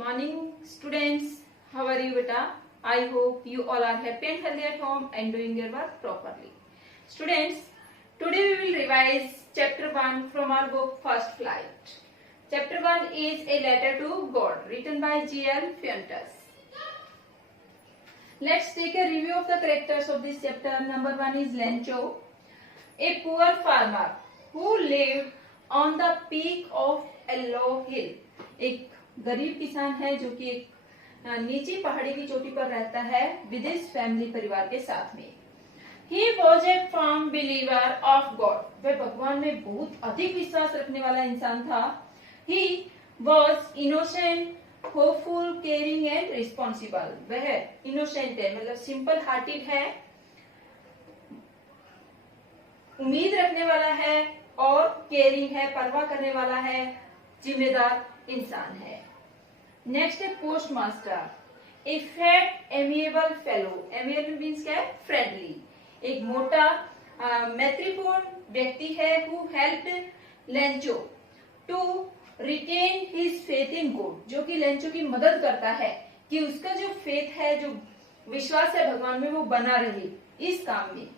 morning, students. How are you, beta? I hope you all are happy and healthy at home and doing your work properly. Students, today we will revise chapter 1 from our book First Flight. Chapter 1 is A Letter to God, written by G.L. Fuentes. Let's take a review of the characters of this chapter. Number 1 is Lencho, a poor farmer who lived on the peak of a low hill. एक गरीब किसान है जो कि एक नीची पहाड़ी की चोटी पर रहता है विद हिज फैमिली, परिवार के साथ में. He was a firm believer of God. वह भगवान में बहुत अधिक विश्वास रखने वाला इंसान था. He was innocent, hopeful, caring and responsible. वह innocent है, मतलब सिंपल हार्टेड है, उम्मीद रखने वाला है और केयरिंग है, परवाह करने वाला है, जिम्मेदार इंसान है. नेक्स्ट है postmaster, a fat amiable fellow. Amiable means क्या है? फ्रेंडली. एक मोटा मैत्रीपूर्ण व्यक्ति है. Who helped Lencho to retain his faith in God. जो कि लेंचो की मदद करता है कि उसका जो फेथ है, जो विश्वास है भगवान में, वो बना रहे इस काम में.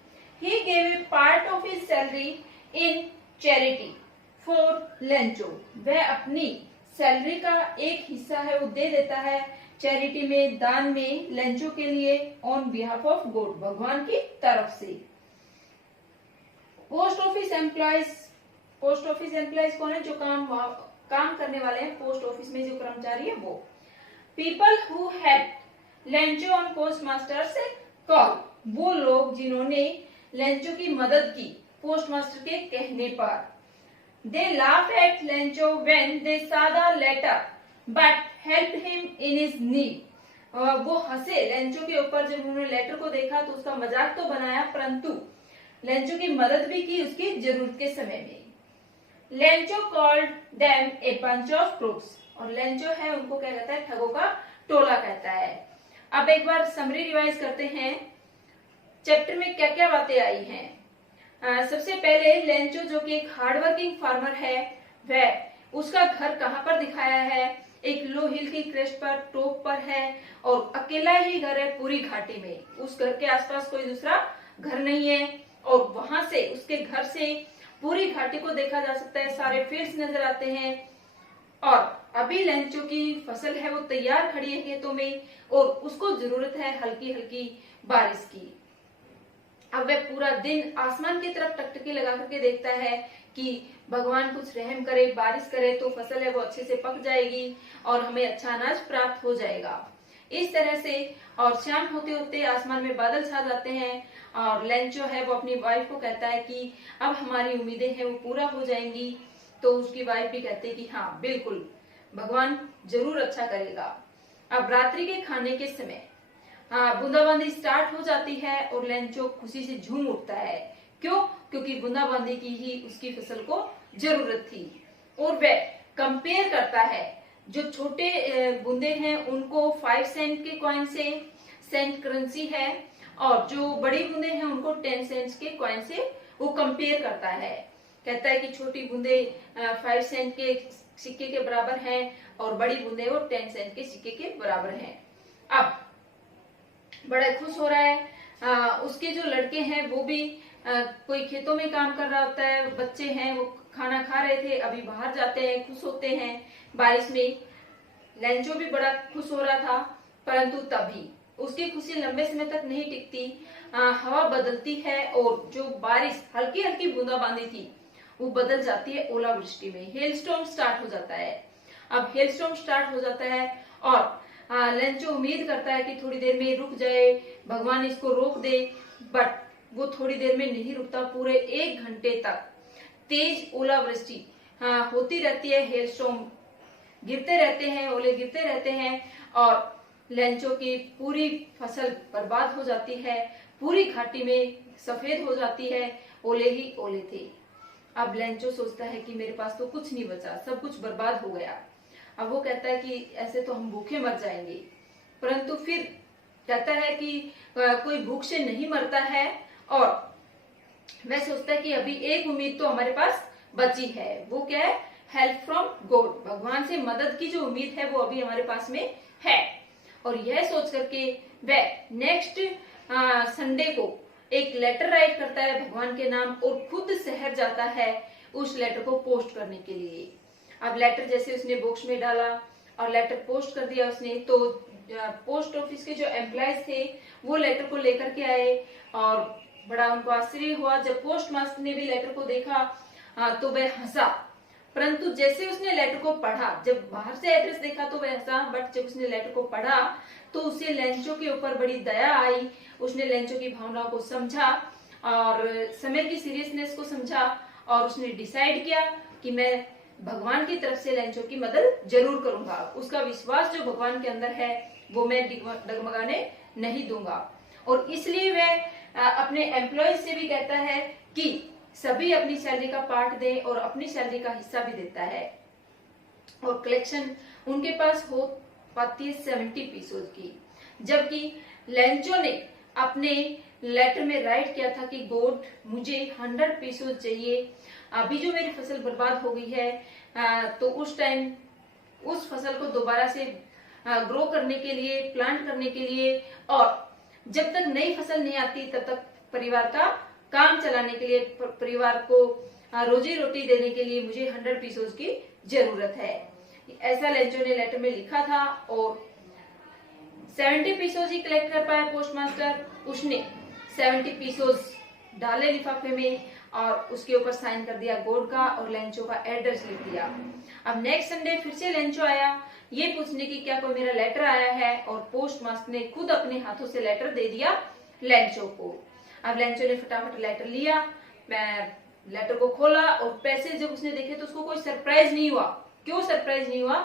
He gave a part of his salary in charity for Lencho. वह अपनी सैलरी का एक हिस्सा है वो दे देता है चैरिटी में, दान में, लेंचो के लिए, ऑन बिहाफ ऑफ गॉड, भगवान की तरफ से. Post office employees. Post office employees कौन है? जो काम करने वाले हैं पोस्ट ऑफिस में, जो कर्मचारी है वो. People who help Lencho on post master से कॉल. वो लोग जिन्होंने लेंचो की मदद की पोस्ट मास्टर के कहने पर. They laughed at Lencho when they saw the letter, but helped him in his need. वो हंसे लेंचो के ऊपर जब उन्होंने लेटर को देखा तो उसका मजाक तो बनाया, परंतु लेंचो की मदद भी की उसकी जरूरत के समय में. Lencho called them a bunch of crooks. और लेंचो है उनको क्या कहता है? ठगों का टोला कहता है. अब एक बार समरी रिवाइज करते हैं. चैप्टर में क्या क्या बातें आई हैं. सबसे पहले लेंचो जो कि एक हार्डवर्किंग फार्मर है, वह उसका घर कहाँ पर दिखाया है? एक लो हिल की क्रेस्ट पर, टॉप पर है, और अकेला ही घर है पूरी घाटी में. उस घर के आसपास कोई दूसरा घर नहीं है, और वहां से, उसके घर से पूरी घाटी को देखा जा सकता है. सारे फील्ड्स नजर आते हैं, और अभी लेंचो की फसल है वो तैयार खड़ी है खेतों में, और उसको जरूरत है हल्की हल्की बारिश की. अब वह पूरा दिन आसमान की तरफ टकटकी लगा करके देखता है कि भगवान कुछ रहम करे, बारिश करे तो फसल है वो अच्छे से पक जाएगी और हमें अच्छा अनाज प्राप्त हो जाएगा. इस तरह से, और शाम होते होते आसमान में बादल छा जाते हैं, और लेंचो है वो अपनी वाइफ को कहता है कि अब हमारी उम्मीदें हैं वो पूरा हो जाएंगी. तो उसकी वाइफ भी कहती है कि हाँ बिल्कुल, भगवान जरूर अच्छा करेगा. अब रात्रि के खाने के समय बूंदाबांदी स्टार्ट हो जाती है और लेंचो खुशी से झूम उठता है. क्यों? क्योंकि बूंदाबांदी की ही उसकी फसल को जरूरत थी. और वह कंपेयर करता है जो छोटे बूंदे हैं उनको 5 सेंट के कॉइन से, सेंट करेंसी है, और जो बड़ी बूंदे हैं उनको 10 सेंट के कॉइन से वो कंपेयर करता है. कहता है कि छोटी बूंदे 5 सेंट के सिक्के के बराबर हैं और बड़ी बूंदे वो 10 सेंट के सिक्के के बराबर हैं. अब बड़ा खुश हो रहा है. उसके जो लड़के हैं वो भी कोई खेतों में काम कर रहा होता है, बच्चे हैं वो खाना खा रहे थे, अभी बाहर जाते हैं, खुश होते हैं बारिश में. लेंचो भी बड़ा खुश हो रहा था, परंतु तभी उसकी खुशी लंबे समय तक नहीं टिकती. हवा बदलती है और जो बारिश हल्की हल्की बूंदाबांदी थी वो बदल जाती है ओलावृष्टि में. हेलस्टॉर्म स्टार्ट हो जाता है. अब हेलस्टॉर्म स्टार्ट हो जाता है और लेंचो उम्मीद करता है कि थोड़ी देर में रुक जाए, भगवान इसको रोक दे, बट वो थोड़ी देर में नहीं रुकता. पूरे 1 घंटे तक तेज ओलावृष्टि होती रहती है. हेलस्टॉर्म गिरते रहते हैं, ओले गिरते रहते हैं, और लेंचो की पूरी फसल बर्बाद हो जाती है. पूरी घाटी में सफेद हो जाती है, ओले ही ओले थे. अब लेंचो सोचता है कि मेरे पास तो कुछ नहीं बचा, सब कुछ बर्बाद हो गया. अब वो कहता है कि ऐसे तो हम भूखे मर जाएंगे, परंतु फिर कहता है कि कोई भूख से नहीं मरता है, और वह सोचता है कि अभी एक उम्मीद तो हमारे पास बची है. वो क्या है? हेल्प फ्रॉम गॉड, भगवान से मदद की जो उम्मीद है वो अभी हमारे पास में है। और यह सोच करके वह नेक्स्ट संडे को एक लेटर राइट करता है भगवान के नाम और खुद शहर जाता है उस लेटर को पोस्ट करने के लिए। अब लेटर जैसे उसने बॉक्स में डाला और लेटर पोस्ट कर दिया उसने, तो पोस्ट ऑफिस के जो एम्प्लॉयज थे वो लेटर को लेकर के आए और बड़ा उनको आश्चर्य हुआ। जब पोस्ट मास्टर ने भी लेटर को देखा तो वह हंसा, परंतु जैसे उसने लेटर को पढ़ा, जब बाहर से एड्रेस देखा तो वह हंसा, बट जब उसने लेटर को पढ़ा तो उसे लेंचो के ऊपर बड़ी दया आई। उसने लेंचो की भावनाओं को समझा और समय की सीरियसनेस को समझा और उसने डिसाइड किया कि मैं भगवान की तरफ से लेंचो की मदद जरूर करूंगा। उसका विश्वास जो भगवान के अंदर है वो मैं डगमगाने नहीं दूंगा। और इसलिए वह अपने एम्प्लॉयज से भी कहता है कि सभी अपनी सैलरी का पार्ट दे और अपनी सैलरी का हिस्सा भी देता है। और कलेक्शन उनके पास हो पाती है 70 पीसों की, जबकि लेंचो ने अपने लेटर में राइट किया था कि गॉड मुझे 100 पीसों चाहिए, अभी जो मेरी फसल बर्बाद हो गई है तो उस टाइम उस फसल को दोबारा से ग्रो करने के लिए, प्लांट करने के लिए, और जब तक नई फसल नहीं आती तब तक परिवार का काम चलाने के लिए, परिवार को रोजी रोटी देने के लिए मुझे 100 पीसों की जरूरत है। ऐसा लेंचो ने लेटर में लिखा था और 70 पीसों ही कलेक्ट कर पाया पोस्ट मास्टर। उसने 70 पीसों डाले लिफाफे में और उसके ऊपर साइन कर दिया गॉड का और लेंचो का एड्रेस लिख दिया। अब नेक्स्ट संडे फिर से लेंचो आया ये पूछने की क्या कोई मेरा लेटर आया है, और पोस्ट मास्टर ने खुद अपने हाथों से लेटर दे दिया लेंचो को। अब लेंचो ने फटाफट लेटर लिया, लेटर को खोला और पैसे जब उसने देखे तो उसको कोई सरप्राइज नहीं हुआ। क्यों सरप्राइज नहीं हुआ?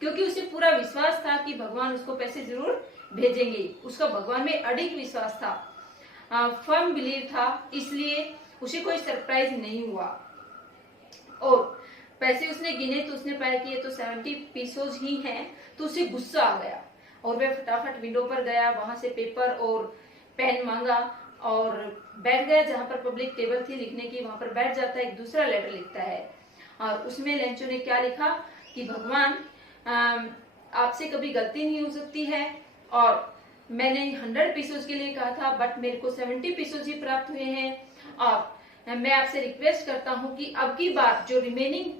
क्योंकि उसे पूरा विश्वास था कि भगवान उसको पैसे जरूर भेजेंगे। उसका भगवान में अडिग विश्वास था, फर्म बिलीव था, इसलिए उसे कोई सरप्राइज नहीं हुआ। और पैसे उसने गिने तो उसने पाया कि ये तो 70 पीसों ही हैं, तो उसे गुस्सा आ गया और वह फटाफट विंडो पर गया, वहां से पेपर और पेन मांगा और बैठ गया जहां पर पब्लिक टेबल थी लिखने की, वहां पर बैठ जाता है, एक दूसरा लेटर लिखता है। और उसमें लेंचो ने क्या लिखा कि भगवान आपसे कभी गलती नहीं हो सकती है और मैंने 100 पीसों के लिए कहा था बट मेरे को 70 पीसों ही प्राप्त हुए हैं, और मैं आपसे रिक्वेस्ट करता हूं कि अब की बार जो रिमेनिंग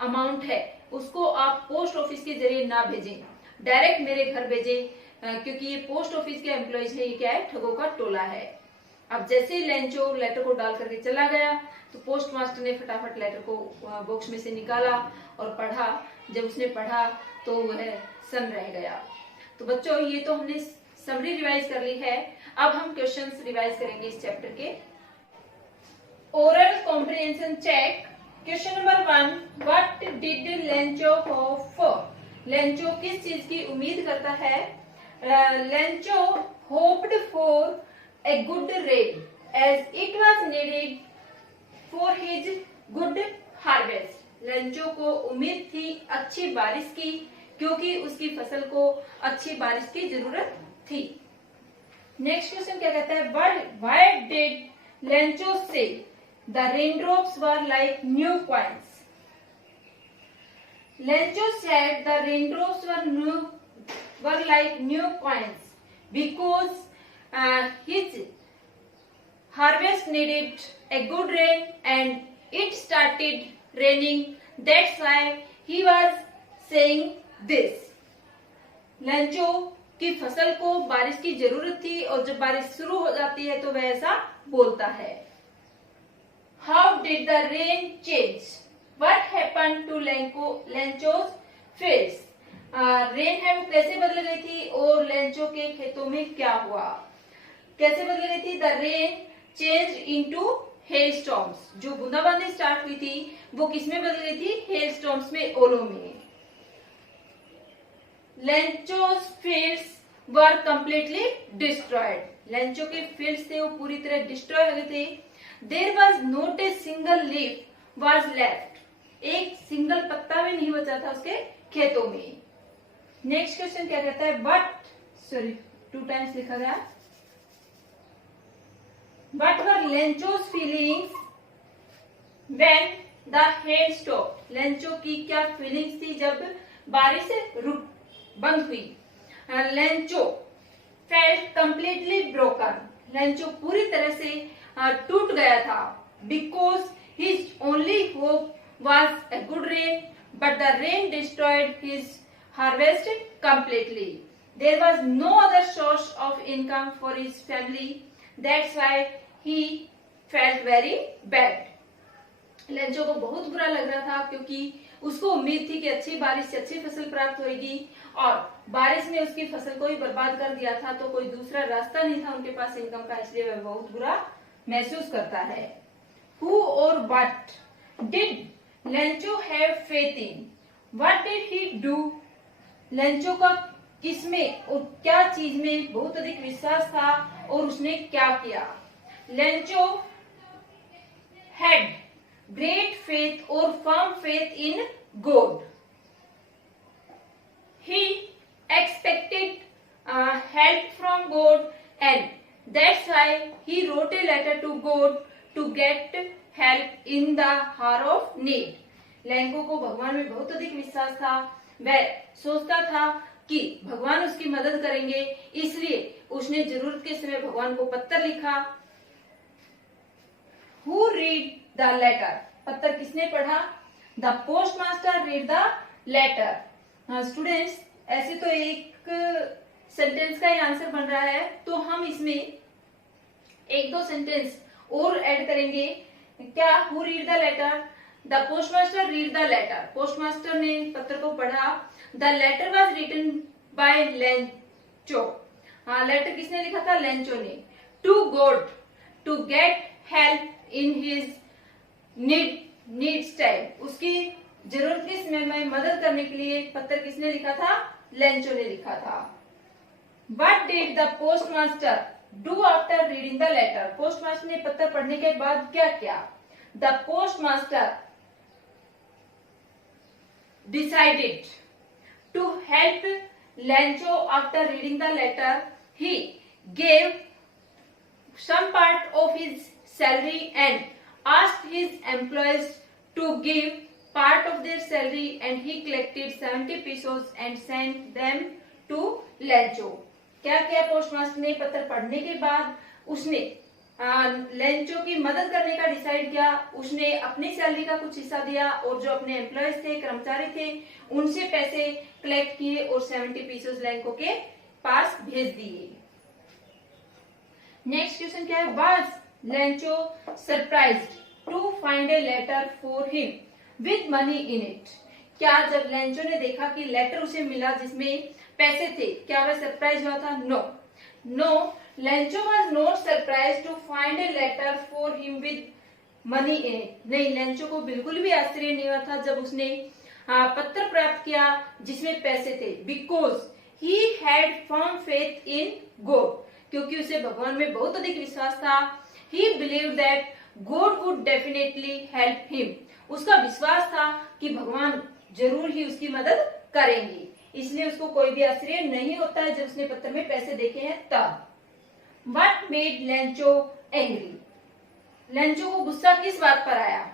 अमाउंट है उसको आप पोस्ट ऑफिस के जरिए ना भेजें, डायरेक्ट मेरे घर भेजें, क्योंकि ये पोस्ट ऑफिस के एम्प्लॉयज है, ये क्या है, ठगों का टोला है। अब जैसे ही लेंचो लेटर को डाल करके चला गया तो पोस्ट मास्टर ने फटाफट लेटर को बॉक्स में से निकाला और पढ़ा। जब उसने पढ़ा तो वह सन्न रह गया। तो बच्चों ये तो हमने समरी रिवाइज कर ली है, अब हम क्वेश्चंस रिवाइज करेंगे इस चैप्टर के। Oral comprehension check. Question number 1, what did Lencho hope for? Lencho किस चीज की उम्मीद करता है? Lencho hoped for a good rain as it was needed for his good harvest. Lencho को उम्मीद थी अच्छी बारिश की क्योंकि उसकी फसल को अच्छी बारिश की जरूरत थी। नेक्स्ट क्वेश्चन क्या कहता है? Why did Lencho say the raindrops were like new coins? Lencho said the raindrops were like new coins because his harvest needed a good rain and it started raining. That's why he was saying this. Lencho की फसल को बारिश की जरूरत थी और जब बारिश शुरू हो जाती है तो वह ऐसा बोलता है। How did the rain change? What happened to लेंचो's fields? Rain है वो कैसे बदल गई थी और लेंचो के खेतों में क्या हुआ? कैसे बदल गई थी? The rain change into hello storms. जो बूंदाबांदी स्टार्ट हुई थी वो किसमें बदल गई थी? हेल स्टॉर्म्स में, ओलों में। Lencho's fields were completely destroyed. Lencho के फील्ड्स थे वो पूरी तरह डिस्ट्रॉय हो गए थे। There was not a single leaf was left. एक सिंगल पत्ता भी नहीं बचा था उसके खेतों में। नेक्स्ट क्वेश्चन क्या कहता है? बट 2 टाइम्स लिखा गया। What were Lencho's feelings when the hell stop, Lencho की क्या फीलिंग्स थी जब बारिश बंद हुई। Lencho felt completely broken, Lencho पूरी तरह से टूट गया था। Because his only hope was a good rain, but the rain destroyed his harvest completely. There was no other source of income for his family. That's why he felt very bad. Lencho को बहुत बुरा लग रहा था क्योंकि उसको उम्मीद थी कि अच्छी बारिश से अच्छी फसल प्राप्त होगी और बारिश ने उसकी फसल को ही बर्बाद कर दिया था, तो कोई दूसरा रास्ता नहीं था उनके पास इनकम का, इसलिए वह बहुत बुरा महसूस करता है। Who or what did Lencho have faith in? What did he do? Lencho का किसमें और क्या चीज में बहुत अधिक विश्वास था और उसने क्या किया। लेंचो हैड ग्रेट फेथ और firm faith in God. He expected help from God and that's why he wrote a letter to God to get help in the hour of need. Lencho को भगवान में बहुत अधिक विश्वास था, वह सोचता था कि भगवान उसकी मदद करेंगे, इसलिए उसने जरूरत के समय भगवान को पत्र लिखा। Who read the letter? पत्र किसने पढ़ा? The postmaster read the letter. Students, ऐसे तो एक सेंटेंस का ही आंसर बन रहा है, तो हम इसमें एक दो सेंटेंस और ऐड करेंगे। क्या? Who read the letter? The postmaster read the letter. Postmaster ने पत्र को पढ़ा। The letter was written by Lencho. हाँ, लेटर किसने लिखा था? लेंचो ने। To God to get help in his needs time. उसकी जरूरत के समय में मदद करने के लिए पत्र किसने लिखा था? लेंचो ने लिखा था। What did the postmaster do after reading the letter? Postmaster ने पत्र पढ़ने के बाद क्या किया? The postmaster decided to help Lencho after reading the letter. He gave some part of his salary and asked his employees to give part of their salary, and he collected 70 pesos and sent them to Lencho. क्या किया postmaster ने? पत्र पढ़ने के बाद उसने Lencho की मदद करने का डिसाइड किया। उसने अपनी सैलरी का कुछ हिस्सा दिया और जो अपने एम्प्लॉयज थे, कर्मचारी थे, उनसे पैसे कलेक्ट किए और 70 पीसेस लेंको के पास भेज दिए। नेक्स्ट क्वेश्चन क्या है? Was Lencho surprised to find a letter for him with money in it? क्या जब लेंचो ने देखा कि लेटर उसे मिला जिसमें पैसे थे, क्या वह सरप्राइज हुआ था? No, Lencho was not surprised to find a letter for him with money in it. नहीं, लेंचो को बिल्कुल भी आश्चर्य नहीं हुआ था जब उसने पत्र प्राप्त किया जिसमें पैसे थे। Because he had firm faith in God, क्योंकि उसे भगवान में बहुत अधिक विश्वास था। He believed that God would definitely help him. उसका विश्वास था कि भगवान जरूर ही उसकी मदद करेंगे, इसलिए उसको कोई भी आश्चर्य नहीं होता है जब उसने पत्र में पैसे देखे हैं तब। What made Lencho angry? Lencho को गुस्सा किस बात पर आया?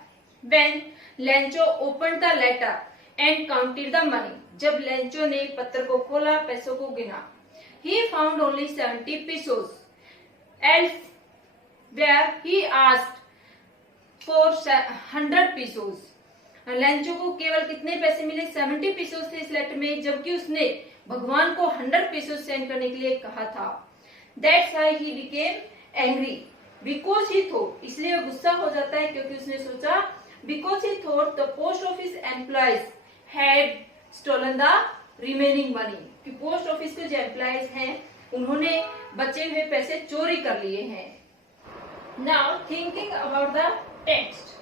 When Lencho opened the letter and counted the money. जब लेंचो ने पत्र को खोला, पैसों को गिना। He found only 70 pesos. Elsewhere he asked for 100 pesos. Lencho को केवल कितने पैसे मिले? 70 pesos थे इस लेटर में, जबकि उसने भगवान को 100 pesos सेंड करने के लिए कहा था। That's why he became angry. Because he thought, इसलिए गुस्सा हो जाता है क्योंकि उसने सोचा, because he thought the post office employees had stolen the remaining money. कि पोस्ट ऑफिस के जो एम्प्लॉयज हैं उन्होंने बचे हुए पैसे चोरी कर लिए हैं। Now thinking about the text.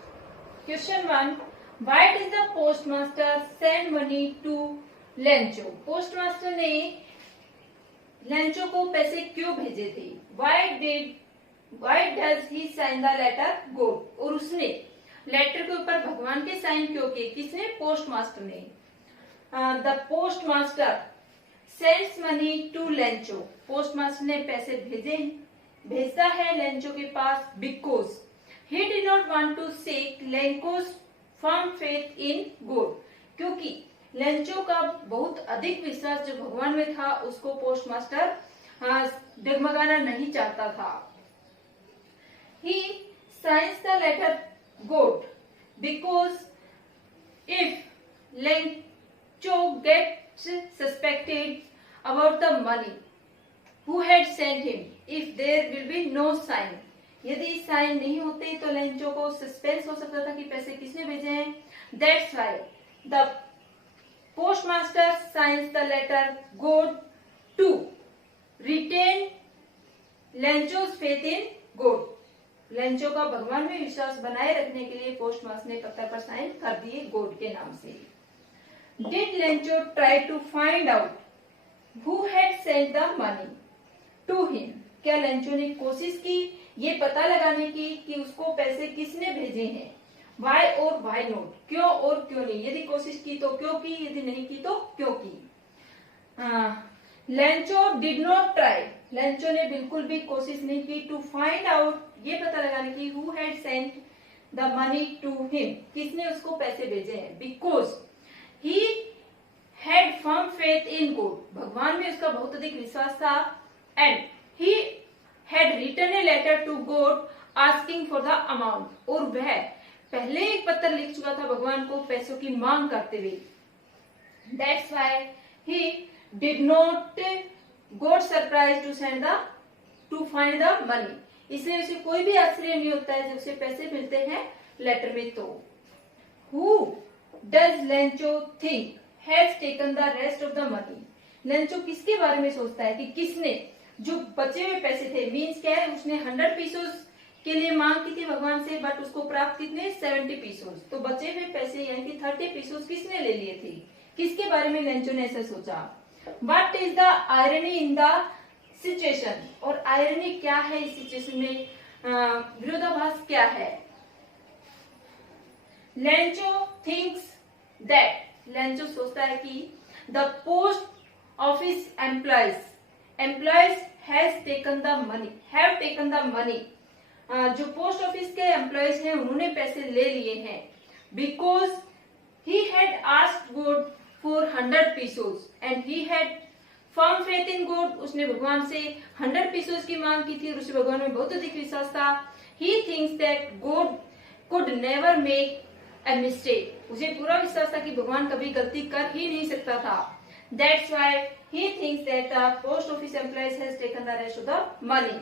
Question 1. Why did the postmaster send money to Lencho? Postmaster ने लेंचो को पैसे क्यों भेजे थे? Why does he sign the letter God? और उसने लेटर के ऊपर भगवान के साइन क्यों किए? किसने? पोस्टमास्टर ने। The postmaster sends money to Lencho. Postmaster ने पैसे भेजता है लेंचो के पास because he did not want to seek Lenco's firm faith in God, क्योंकि लेंचो का बहुत अधिक विश्वास जो भगवान में था उसको पोस्टमास्टर डगमगाना नहीं चाहता था। He signs the letter God because if Lencho gets suspected about the money who had sent him, if there will be no sign, यदि साइन नहीं होते तो लेंचो को सस्पेंस हो सकता था कि पैसे किसने भेजे हैं। That's why the postmaster signs the letter God to retain Lencho's faith in God. Lencho का भगवान में विश्वास बनाए रखने के लिए पोस्टमास्टर ने पत्र पर साइन कर दिए गॉड के नाम से। Did Lencho try to find out who had sent the money to him? क्या लेंचो ने कोशिश की ये पता लगाने की कि उसको पैसे किसने भेजे हैं। Why और why not, क्यों और क्यों नहीं, यदि कोशिश की तो क्यों की, यदि नहीं की तो क्यों की। Lencho did not try, Lencho ने बिल्कुल भी कोशिश नहीं की टू फाइंड आउट, ये पता लगाने की who had sent the money to him, किसने उसको पैसे भेजे हैं। Because he had firm faith in God, भगवान में उसका बहुत अधिक विश्वास था। And he had written a letter to God asking for the amount, और वह पहले एक पत्र लिख चुका था भगवान को पैसों की मांग करते हुए। That's why he did not got surprise to send the to find the money, इसलिए उसे कोई भी आश्चर्य नहीं होता है जब उसे पैसे मिलते हैं लेटर में। तो who does Lencho think has taken the rest of the money, Lencho किसके बारे में सोचता है कि किसने जो बचे हुए पैसे थे, मीन्स क्या है, उसने 100 पीसोस के लिए मांग की थी भगवान से, बट उसको प्राप्त कितने 70 पीसोस, तो बचे हुए पैसे यानी कि 30 पीसोस किसने ले लिए थे, किसके बारे में लेंचो ने ऐसा सोचा। What is the irony in the situation, और आयरनी क्या है इस सिचुएशन में, विरोधाभास क्या है। लेंचो थिंक्स दैट, लेंचो सोचता है कि the post office employees has taken the money, have taken the money, जो पोस्ट ऑफिस के एम्प्लॉयज हैं उन्होंने पैसे ले लिए हैं। Because he had asked God for 100 pesos and he had firm faith in God, उसने भगवान से 100 पीसोस की मांग की थी और उसे भगवान में बहुत अधिक विश्वास था। He thinks that God could never make a mistake, उसे पूरा विश्वास था कि भगवान कभी गलती कर ही नहीं सकता था। That's why he thinks that the post office employees has taken the rest of the money.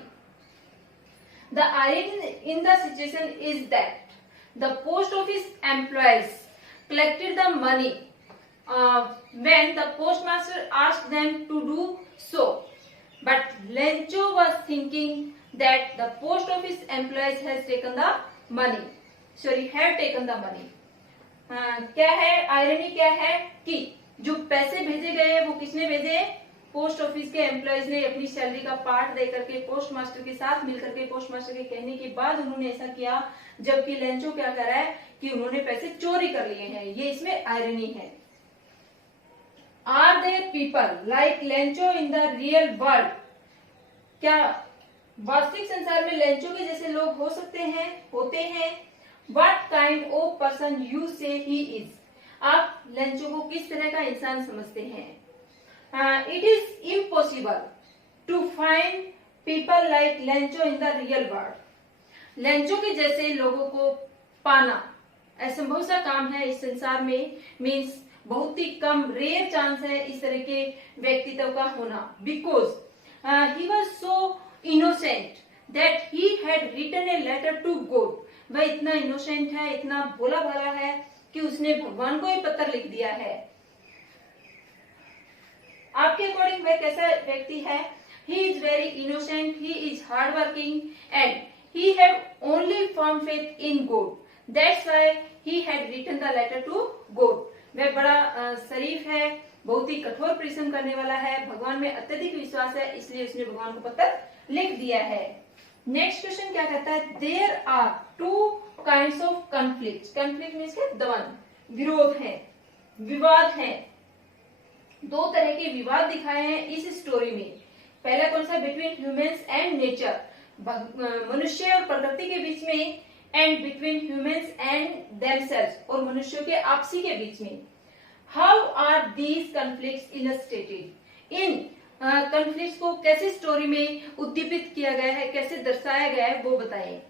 The irony in the situation is that the post office employees collected the money when the postmaster asked them to do so. But Lencho was thinking that the post office employees has taken the money. Sorry, have taken the money. क्या है irony, क्या है कि जो पैसे भेजे गए हैं वो किसने भेजे, पोस्ट ऑफिस के एम्प्लॉयज ने अपनी सैलरी का पार्ट दे करके पोस्टमास्टर के साथ मिलकर के, पोस्टमास्टर के कहने के बाद उन्होंने ऐसा किया, जबकि लेंचो क्या कर रहा है कि उन्होंने पैसे चोरी कर लिए हैं, ये इसमें आयरनी है। Are there people like Lencho in the real world, क्या वास्तविक संसार में लेंचो के जैसे लोग हो सकते हैं, होते हैं। What kind of person you से ही इज, आप लेंचो को किस तरह का इंसान समझते हैं। It is impossible to find people like Lencho in the real world, Lencho के जैसे लोगों को पाना असंभव सा काम है इस संसार में, मीन्स बहुत ही कम, रेयर चांस है इस तरह के व्यक्तित्व का होना। Because he was so innocent that he had written a letter to God, वह इतना इनोसेंट है, इतना भोला भाला है कि उसने भगवान को ही पत्र लिख दिया है। आपके अकॉर्डिंग वह कैसा व्यक्ति है। He is very innocent, he is hard working and he have only firm faith in God, that's why he had written the letter to God. वह बड़ा शरीफ है, बहुत ही कठोर परिश्रम करने वाला है, भगवान में अत्यधिक विश्वास है, इसलिए उसने भगवान को पत्र लिख दिया है। नेक्स्ट क्वेश्चन क्या कहता है, there are two kinds of conflict, conflict means द्वंद, विरोध है, विवाद है, दो तरह के विवाद दिखाए हैं इस स्टोरी में। पहला कौन सा, बिटवीन ह्यूमंस एंड नेचर, मनुष्य और प्रकृति के बीच में and between humans and themselves, और मनुष्यों के आपसी के बीच में। How are these conflicts illustrated, इन कॉन्फ्लिक्ट्स को कैसे स्टोरी में उद्दीपित किया गया है, कैसे दर्शाया गया है, वो बताइए।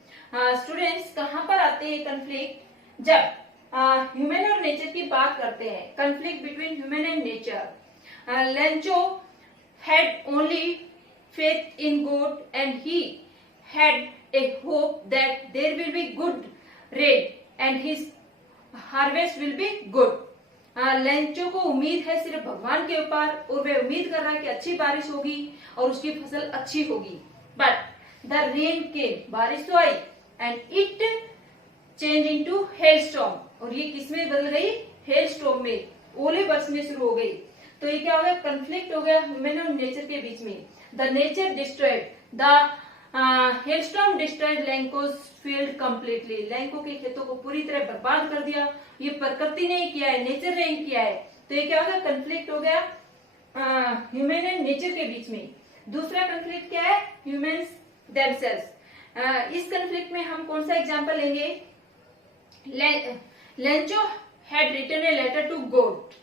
स्टूडेंट्स, कहाँ पर आते हैं कॉन्फ्लिक्ट? जब ह्यूमन और नेचर की बात करते हैं, conflict between human and nature. Lencho had only faith in God and he had a hope that there will be good rain and his harvest will be good. Lencho को उम्मीद है सिर्फ भगवान के ऊपर, और वह उम्मीद कर रहा है कि अच्छी बारिश होगी और उसकी फसल अच्छी होगी। बट द रेन केम, बारिश तो आई, and it change into hailstorm, और ये किसमें बदल गई? हेलस्टॉर्म में, ओले बरसने शुरू हो गई। तो ये क्या हो गया? कंफ्लिक्ट हो गया ह्यूमन और नेचर के बीच में। The nature destroyed, the hailstorm destroyed Lencho's field completely, Lencho के खेतों को पूरी तरह बर्बाद कर दिया। ये प्रकृति ने ही किया है, नेचर ने ही किया है। तो ये क्या हो गया? कंफ्लिक्ट हो गया ह्यूमन एंड नेचर के बीच में। दूसरा कंफ्लिक्ट क्या है? Humans themselves. इस कंफ्लिक्ट में हम कौन सा एग्जांपल लेंगे? Lencho had written a letter to God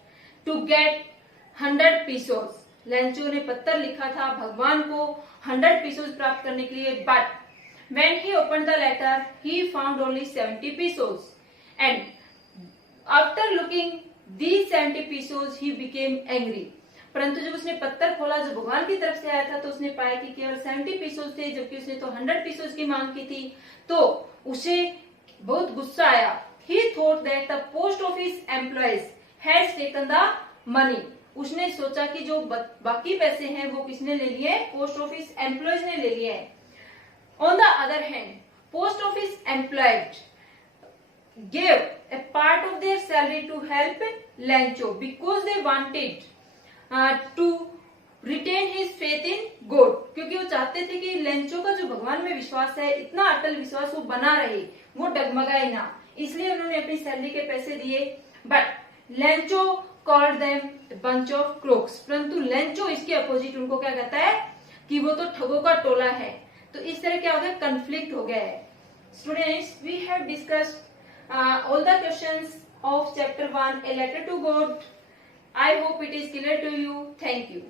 to get 100 pesos, Lencho ने पत्र लिखा था भगवान को 100 पीसोस प्राप्त करने के लिए। But when he opened the letter he found only 70 pesos and after looking these 70 pesos he became angry। परंतु जब उसने पत्र खोला जो भगवान की तरफ से आया था, तो उसने पाया कि केवल 70 पीसोस थे, जबकि उसने तो 100 पीसोस की मांग की थी। तो उसे बहुत गुस्सा आया। He thought that the post office employees has taken the money। उसने सोचा कि जो बाकी पैसे हैं वो किसने ले लिए? पोस्ट ऑफिस एम्प्लॉयज ने ले लिए हैं। On the other hand, post office employed gave a part of their salary to help Lancho because they wanted to retain his faith in God, क्योंकि वो चाहते थे कि लेंचो का जो भगवान में विश्वास है, इतना अटल विश्वास, वो बना रहे, वो डगमगाए ना, इसलिए उन्होंने अपनी सैलरी के पैसे दिए। But Lencho called them a bunch of crooks, परंतु लेंचो इसके अपोजिट उनको क्या कहता है? कि वो तो ठगों का टोला है। तो इस तरह क्या हो गया? कंफ्लिक्ट हो गया है। Students, we have discussed all the questions of chapter 1, a letter to God. I hope it is clear to you. Thank you.